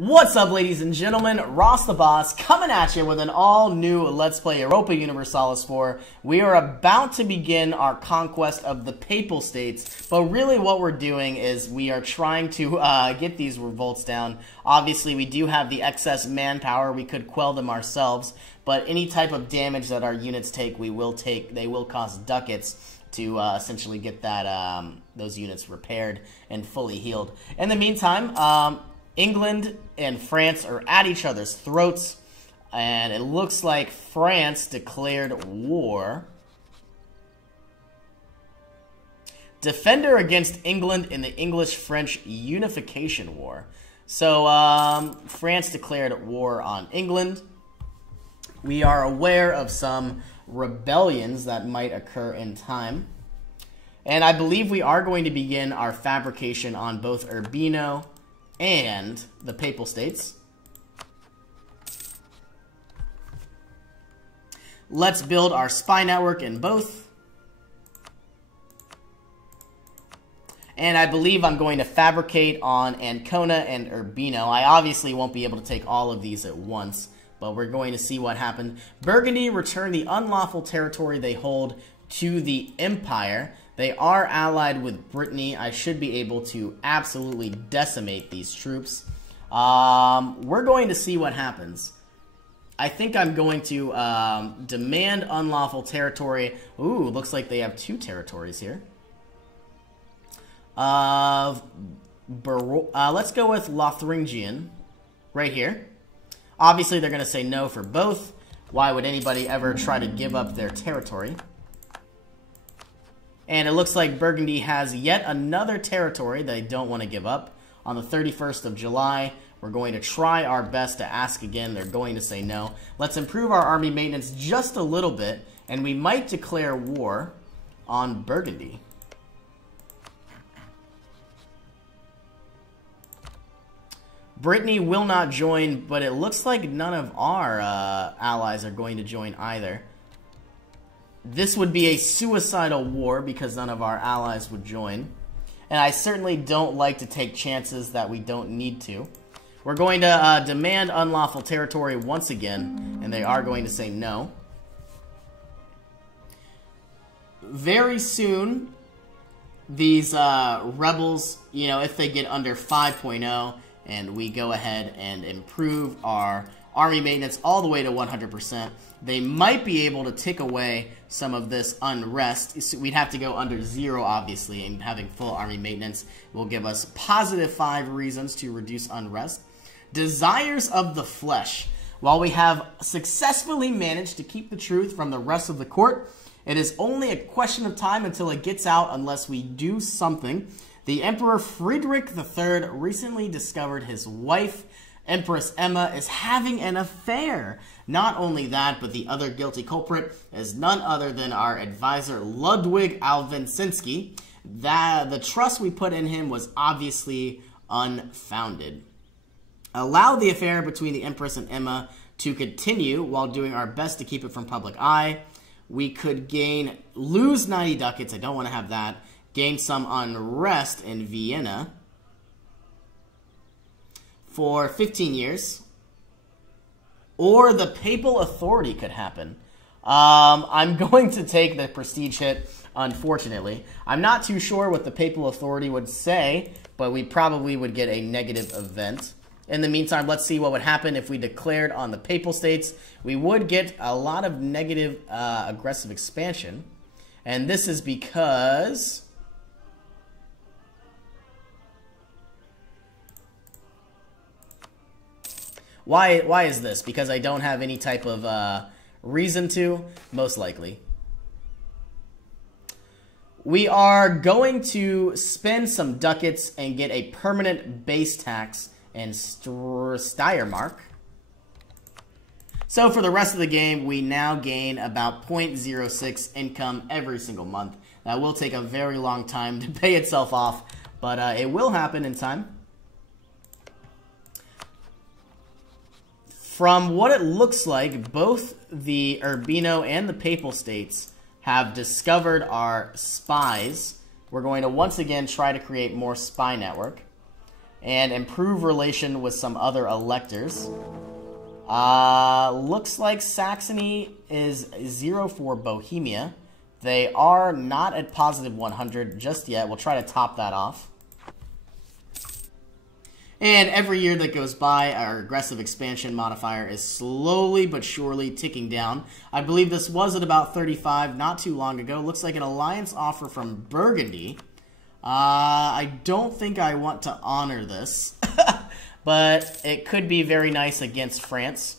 What's up, ladies and gentlemen? Ross the Boss coming at you with an all-new Let's Play Europa Universalis 4. We are about to begin our conquest of the Papal States, but really what we're doing is we are trying to get these revolts down. Obviously, we do have the excess manpower. We could quell them ourselves, but any type of damage that our units take, we will take. They will cost ducats to essentially get that those units repaired and fully healed. In the meantime, England and France are at each other's throats, and it looks like France declared war. Defender against England in the English-French Unification War. So, France declared war on England. We are aware of some rebellions that might occur in time. And I believe we are going to begin our fabrication on both Urbino and the Papal States. Let's build our spy network in both. And I believe I'm going to fabricate on Ancona and Urbino. I obviously won't be able to take all of these at once, but we're going to see what happened. Burgundy returned the unlawful territory they hold to the Empire. They are allied with Brittany. I should be able to absolutely decimate these troops. We're going to see what happens. I think I'm going to demand unlawful territory. Ooh, looks like they have two territories here. Let's go with Lotharingian right here. Obviously, they're going to say no for both. Why would anybody ever try to give up their territory? And it looks like Burgundy has yet another territory they don't want to give up. On the 31st of July, we're going to try our best to ask again. They're going to say no. Let's improve our army maintenance just a little bit, and we might declare war on Burgundy. Brittany will not join, but it looks like none of our allies are going to join either. This would be a suicidal war because none of our allies would join. And I certainly don't like to take chances that we don't need to. We're going to demand unlawful territory once again, and they are going to say no. Very soon, these rebels, you know, if they get under 5.0, and we go ahead and improve our army maintenance all the way to 100%, they might be able to take away some of this unrest. So we'd have to go under 0, obviously, and having full army maintenance will give us positive 5 reasons to reduce unrest. Desires of the flesh. While we have successfully managed to keep the truth from the rest of the court, it is only a question of time until it gets out unless we do something. The Emperor Friedrich III recently discovered his wife, Empress Emma, is having an affair. Not only that, but the other guilty culprit is none other than our advisor, Ludwig Alvinsinski. The trust we put in him was obviously unfounded. Allow the affair between the Empress and Emma to continue while doing our best to keep it from public eye. We could lose 90 ducats. I don't want to have that. Gain some unrest in Vienna for 15 years. Or the Papal Authority could happen. I'm going to take the prestige hit, unfortunately. I'm not too sure what the Papal Authority would say, but we probably would get a negative event. In the meantime, let's see what would happen if we declared on the Papal States. We would get a lot of negative aggressive expansion. And this is because Why is this? Because I don't have any type of reason to? Most likely. We are going to spend some ducats and get a permanent base tax in Steiermark. So for the rest of the game, we now gain about 0.06 income every single month. That will take a very long time to pay itself off, but it will happen in time. From what it looks like, both the Urbino and the Papal States have discovered our spies. We're going to once again try to create more spy network. and improve relation with some other electors. Looks like Saxony is 0 for Bohemia. They are not at positive 100 just yet. We'll try to top that off. And every year that goes by, our aggressive expansion modifier is slowly but surely ticking down. I believe this was at about 35 not too long ago. Looks like an alliance offer from Burgundy. I don't think I want to honor this, but it could be very nice against France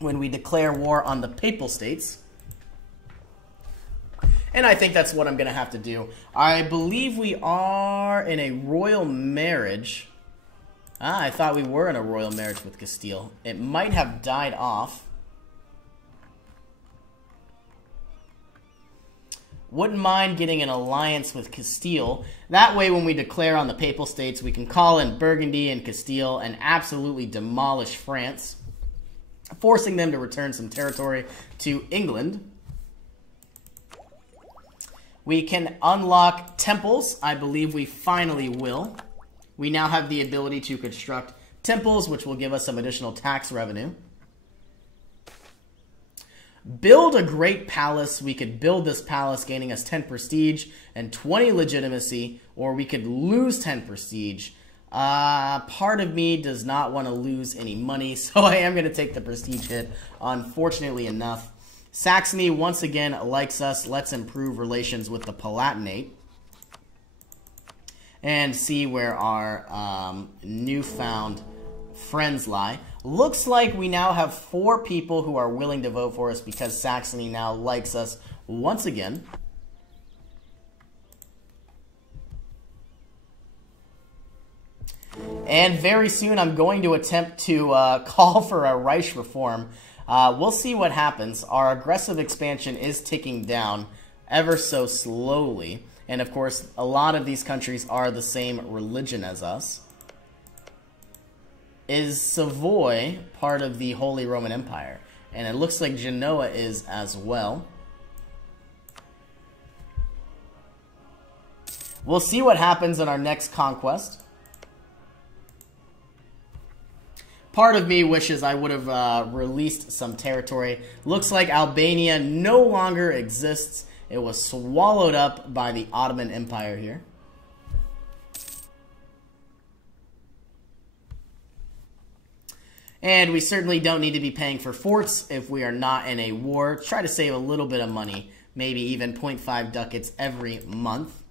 when we declare war on the Papal States. And I think that's what I'm going to have to do. I believe we are in a royal marriage. I thought we were in a royal marriage with Castile. It might have died off. Wouldn't mind getting an alliance with Castile. That way, when we declare on the Papal States, we can call in Burgundy and Castile and absolutely demolish France, forcing them to return some territory to England. We can unlock temples. I believe we finally will. We now have the ability to construct temples, which will give us some additional tax revenue. Build a great palace. We could build this palace, gaining us 10 prestige and 20 legitimacy, or we could lose 10 prestige. Part of me does not want to lose any money, so I am going to take the prestige hit, unfortunately enough. Saxony, once again, likes us. Let's improve relations with the Palatinate and see where our newfound friends lie. Looks like we now have 4 people who are willing to vote for us because Saxony now likes us once again. And very soon I'm going to attempt to call for a Reich reform. We'll see what happens. Our aggressive expansion is ticking down ever so slowly. And of course, a lot of these countries are the same religion as us. Is Savoy part of the Holy Roman Empire? And it looks like Genoa is as well. We'll see what happens in our next conquest. Part of me wishes I would have released some territory. Looks like Albania no longer exists. It was swallowed up by the Ottoman Empire here. And we certainly don't need to be paying for forts if we are not in a war. Try to save a little bit of money, maybe even 0.5 ducats every month.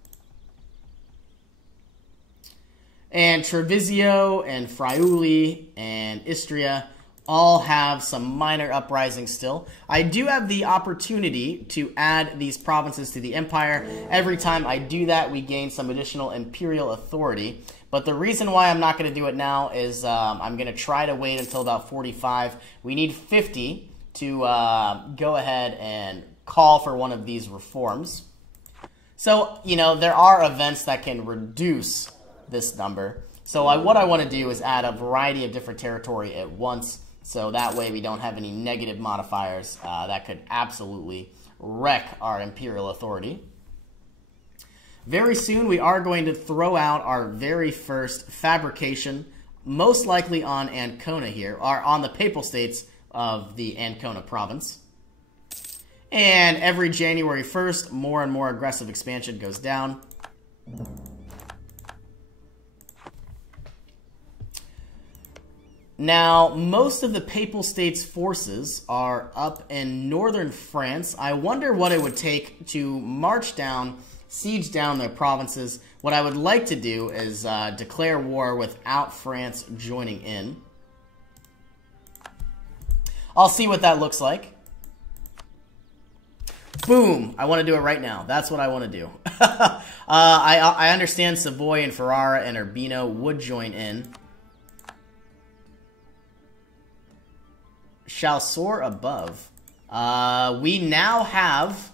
And Treviso and Friuli and Istria all have some minor uprisings still. I do have the opportunity to add these provinces to the empire. Every time I do that, we gain some additional imperial authority. But the reason why I'm not going to do it now is I'm going to try to wait until about 45. We need 50 to go ahead and call for one of these reforms. So, you know, there are events that can reduce this number. So what I want to do is add a variety of different territory at once. So that way we don't have any negative modifiers that could absolutely wreck our imperial authority. Very soon we are going to throw out our very first fabrication, most likely on Ancona here, or on the Papal States of the Ancona province. And every January 1st, more and more aggressive expansion goes down. Now, most of the Papal States forces are up in northern France. I wonder what it would take to march down, siege down their provinces. What I would like to do is declare war without France joining in. I'll see what that looks like. Boom! I want to do it right now. That's what I want to do. I understand Savoy and Ferrara and Urbino would join in. Shall soar above. We now have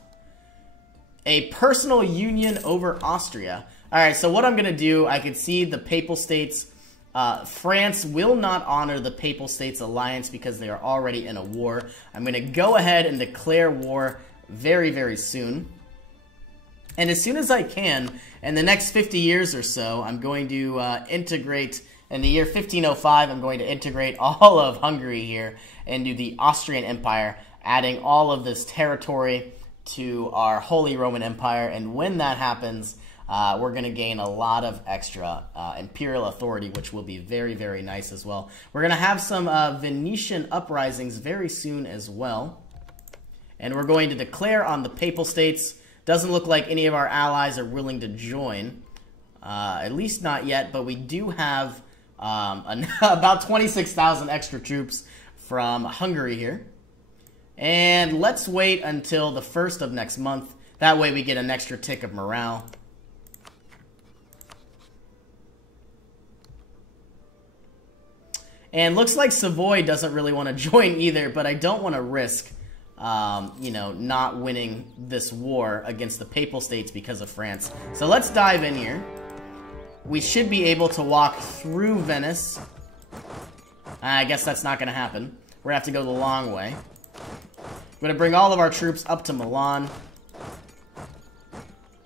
a personal union over Austria. Alright, so what I'm going to do, I can see the Papal States. France will not honor the Papal States alliance because they are already in a war. I'm going to go ahead and declare war very, very soon. And as soon as I can, in the next 50 years or so, I'm going to integrate, in the year 1505, I'm going to integrate all of Hungary here into the Austrian Empire, adding all of this territory to our Holy Roman Empire. And when that happens, we're going to gain a lot of extra imperial authority, which will be very, very nice as well. We're going to have some Venetian uprisings very soon as well. And we're going to declare on the Papal States. Doesn't look like any of our allies are willing to join. At least not yet, but we do have about 26,000 extra troops from Hungary here. And let's wait until the 1st of next month. That way we get an extra tick of morale. And looks like Savoy doesn't really want to join either, but I don't want to risk you know, not winning this war against the Papal States because of France. So let's dive in here. We should be able to walk through Venice. I guess that's not going to happen. We're going to have to go the long way. We're going to bring all of our troops up to Milan.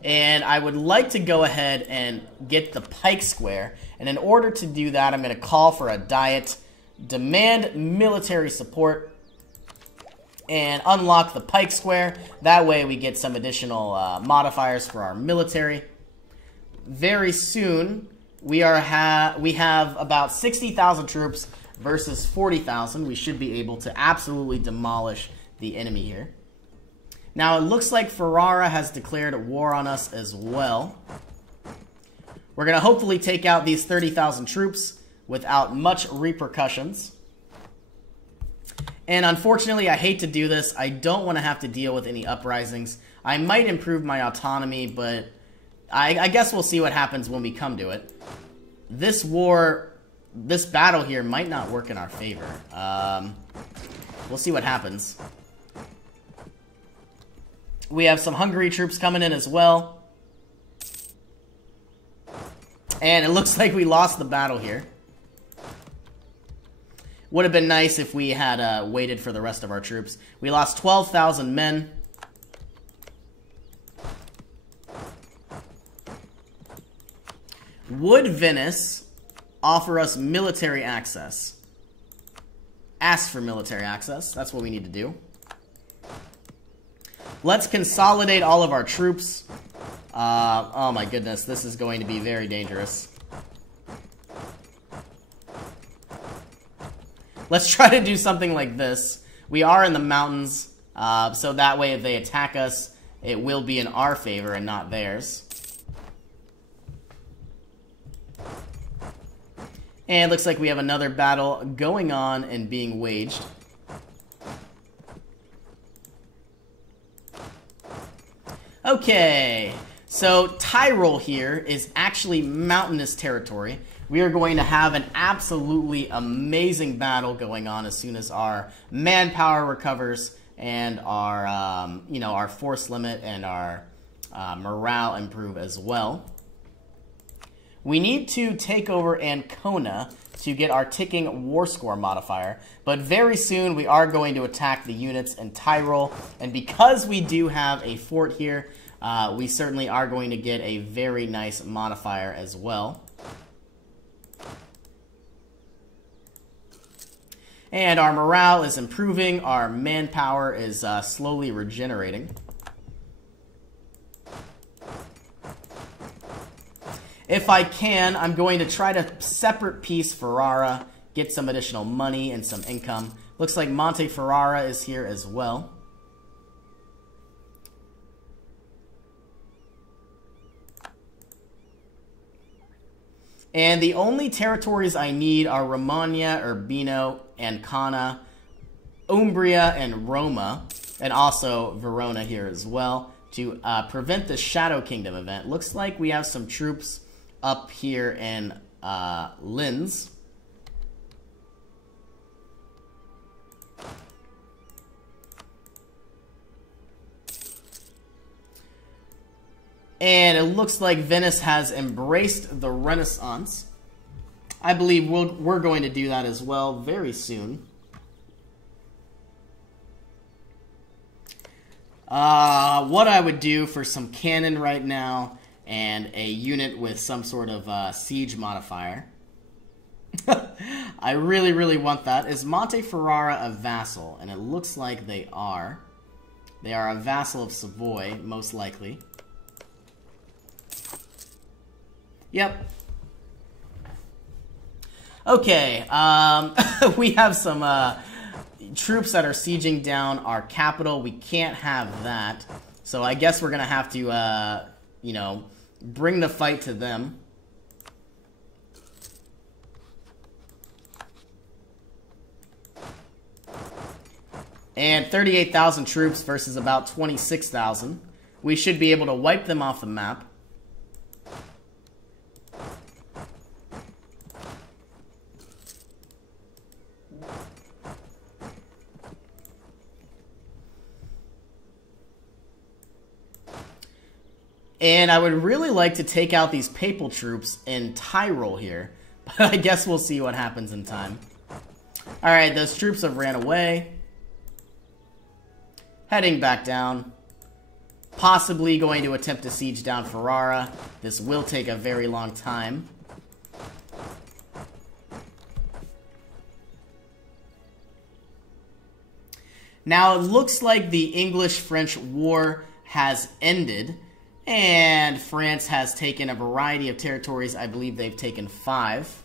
And I would like to go ahead and get the Pike Square. And in order to do that, I'm going to call for a diet, demand military support, and unlock the Pike Square. That way we get some additional modifiers for our military. Very soon, we have about 60,000 troops versus 40,000. We should be able to absolutely demolish the enemy here. Now, it looks like Ferrara has declared war on us as well. We're going to hopefully take out these 30,000 troops without much repercussions. And unfortunately, I hate to do this. I don't want to have to deal with any uprisings. I might improve my autonomy, but I guess we'll see what happens when we come to it. This war, this battle here might not work in our favor. We'll see what happens. We have some Hungary troops coming in as well. And it looks like we lost the battle here. Would have been nice if we had waited for the rest of our troops. We lost 12,000 men. Would Venice offer us military access? Ask for military access. That's what we need to do. Let's consolidate all of our troops. Oh my goodness, this is going to be very dangerous. Let's try to do something like this. We are in the mountains, so that way if they attack us, it will be in our favor and not theirs. And it looks like we have another battle going on and being waged. Okay, so Tyrol here is actually mountainous territory. We are going to have an absolutely amazing battle going on as soon as our manpower recovers and our, you know, our force limit and our morale improve as well. We need to take over Ancona to get our ticking war score modifier, but very soon we are going to attack the units in Tyrol, and because we do have a fort here, we certainly are going to get a very nice modifier as well. And our morale is improving, our manpower is slowly regenerating. If I can, I'm going to try to separate piece Ferrara, get some additional money and some income. Looks like Monte Ferrara is here as well. And the only territories I need are Romagna, Urbino, Ancona, Umbria, and Roma, and also Verona here as well, to prevent the Shadow Kingdom event. Looks like we have some troops up here in Linz. And it looks like Venice has embraced the Renaissance. I believe we're going to do that as well very soon. What I would do for some cannon right now and a unit with some sort of siege modifier. I really, really want that. Is Monteferrara a vassal? And it looks like they are. They are a vassal of Savoy, most likely. Yep. Okay, we have some troops that are sieging down our capital. We can't have that. So I guess we're going to have to, you know, bring the fight to them. And 38,000 troops versus about 26,000. We should be able to wipe them off the map. And I would really like to take out these papal troops in Tyrol here. But I guess we'll see what happens in time. Alright, those troops have ran away. Heading back down. Possibly going to attempt to siege down Ferrara. This will take a very long time. Now it looks like the English-French war has ended. And France has taken a variety of territories. I believe they've taken 5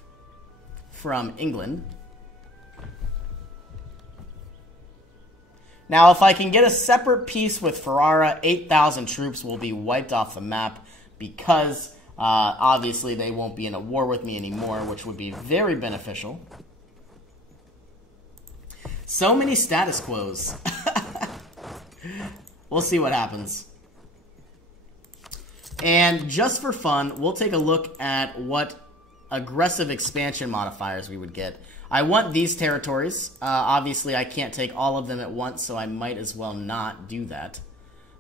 from England. Now, if I can get a separate peace with Ferrara, 8,000 troops will be wiped off the map because, obviously, they won't be in a war with me anymore, which would be very beneficial. So many status quos. We'll see what happens. And just for fun, we'll take a look at what aggressive expansion modifiers we would get. I want these territories. Obviously, I can't take all of them at once, so I might as well not do that.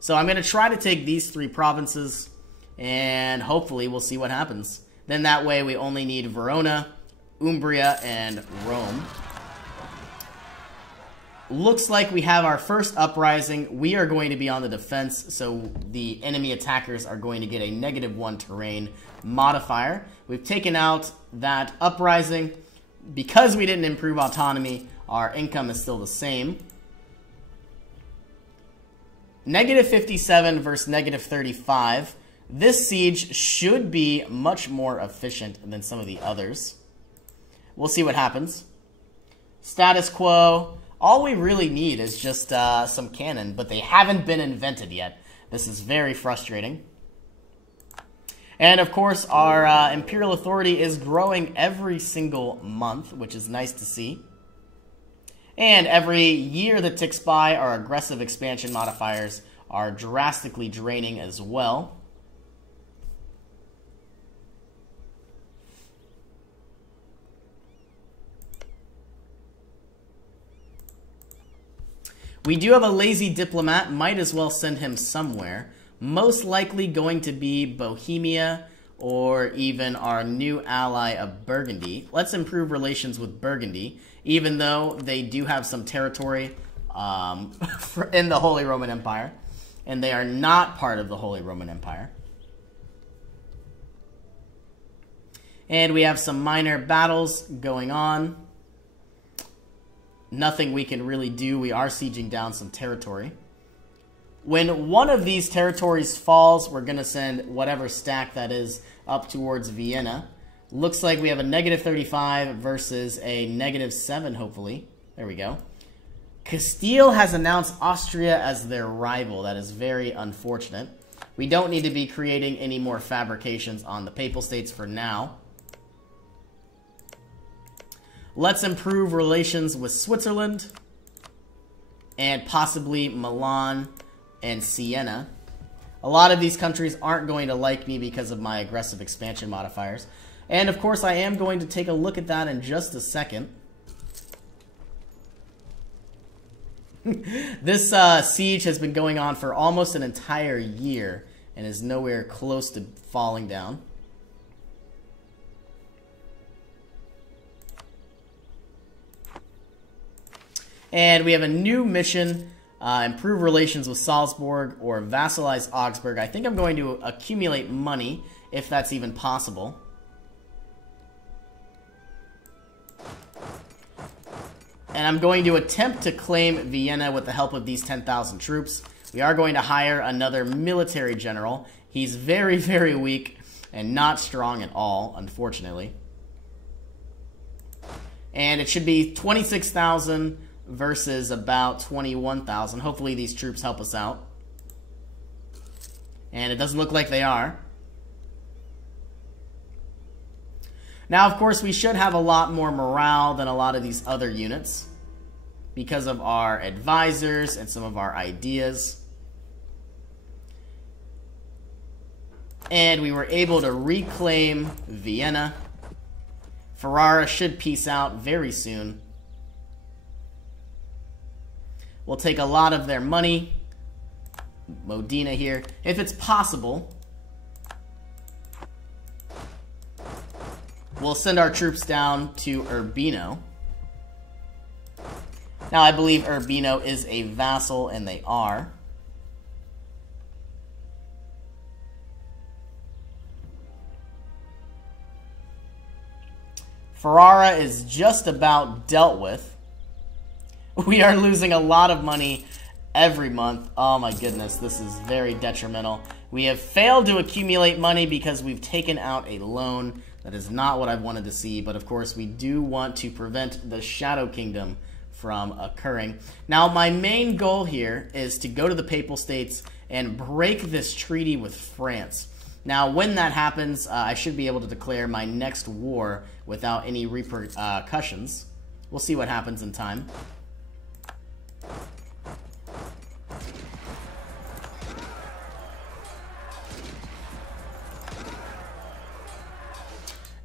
So I'm going to try to take these 3 provinces, and hopefully we'll see what happens. Then that way we only need Verona, Umbria, and Rome. Looks like we have our first uprising. We are going to be on the defense, so the enemy attackers are going to get a -1 terrain modifier. We've taken out that uprising. Because we didn't improve autonomy, our income is still the same. -57 versus -35. This siege should be much more efficient than some of the others. We'll see what happens. Status quo. All we really need is just some cannon, but they haven't been invented yet. This is very frustrating. And of course, our imperial authority is growing every single month, which is nice to see. And every year that ticks by, our aggressive expansion modifiers are drastically draining as well. We do have a lazy diplomat, might as well send him somewhere. Most likely going to be Bohemia or even our new ally of Burgundy. Let's improve relations with Burgundy, even though they do have some territory in the Holy Roman Empire, and they are not part of the Holy Roman Empire. And we have some minor battles going on. Nothing we can really do. We are sieging down some territory. When one of these territories falls, we're going to send whatever stack that is up towards Vienna. Looks like we have a -35 versus a -7, hopefully. There we go. Castile has announced Austria as their rival. That is very unfortunate. We don't need to be creating any more fabrications on the Papal States for now. Let's improve relations with Switzerland and possibly Milan and Siena. A lot of these countries aren't going to like me because of my aggressive expansion modifiers. And of course I am going to take a look at that in just a second. This siege has been going on for almost an entire year and is nowhere close to falling down. And we have a new mission. improve relations with Salzburg, or vassalize Augsburg. I think I'm going to accumulate money, if that's even possible. And I'm going to attempt to claim Vienna with the help of these 10,000 troops. We are going to hire another military general. He's very, very weak and not strong at all, unfortunately. And it should be 26,000 versus about 21,000. Hopefully these troops help us out. And it doesn't look like they are. Now, of course, we should have a lot more morale than a lot of these other units because of our advisors and some of our ideas. And we were able to reclaim Vienna. Ferrara should peace out very soon. We'll take a lot of their money. Modena here. If it's possible, we'll send our troops down to Urbino. Now, I believe Urbino is a vassal, and they are. Ferrara is just about dealt with. We are losing a lot of money every month. Oh my goodness, this is very detrimental. We have failed to accumulate money because we've taken out a loan. That is not what I've wanted to see, but of course we do want to prevent the Shadow Kingdom from occurring. Now, my main goal here is to go to the Papal States and break this treaty with France. Now, when that happens, I should be able to declare my next war without any repercussions. We'll see what happens in time.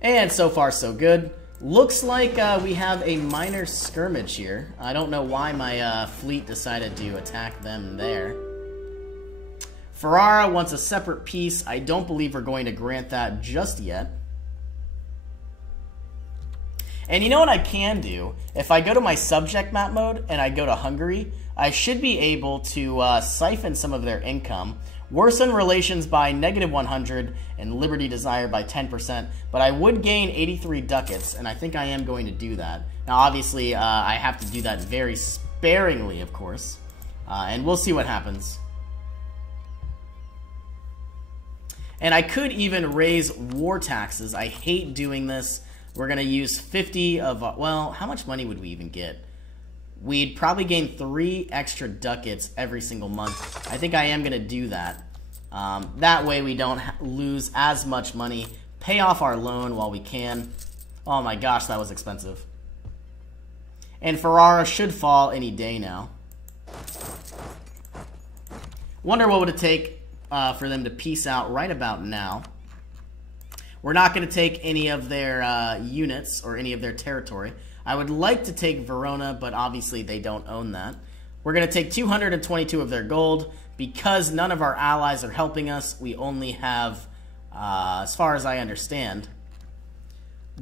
And so far, so good. Looks like we have a minor skirmish here. I don't know why my fleet decided to attack them there. Ferrara wants a separate peace. I don't believe we're going to grant that just yet. And you know what I can do? If I go to my subject map mode and I go to Hungary, I should be able to siphon some of their income, worsen relations by -100, and liberty desire by 10%, but I would gain 83 ducats, and I think I am going to do that. Now, obviously, I have to do that very sparingly, of course, and we'll see what happens. And I could even raise war taxes. I hate doing this. We're going to use 50 of, well, how much money would we even get? We'd probably gain 3 extra ducats every single month. I think I am going to do that. That way we don't lose as much money. Pay off our loan while we can. Oh my gosh, that was expensive. And Ferrara should fall any day now. Wonder what would it take for them to peace out right about now. We're not going to take any of their units or any of their territory. I would like to take Verona, but obviously they don't own that. We're going to take 222 of their gold. Because none of our allies are helping us, we only have, as far as I understand,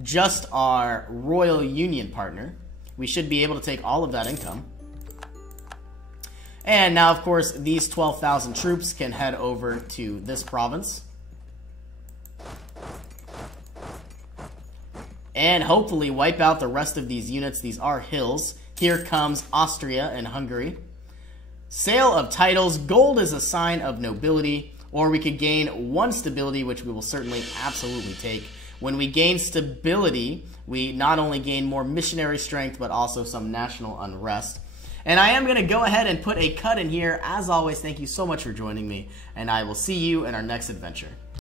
just our Royal Union partner. We should be able to take all of that income. And now, of course, these 12,000 troops can head over to this province. And hopefully wipe out the rest of these units. These are hills. Here comes Austria and Hungary. Sale of titles. Gold is a sign of nobility, or we could gain 1 stability, which we will certainly absolutely take. When we gain stability, we not only gain more missionary strength, but also some national unrest. And I am going to go ahead and put a cut in here. As always, thank you so much for joining me, and I will see you in our next adventure.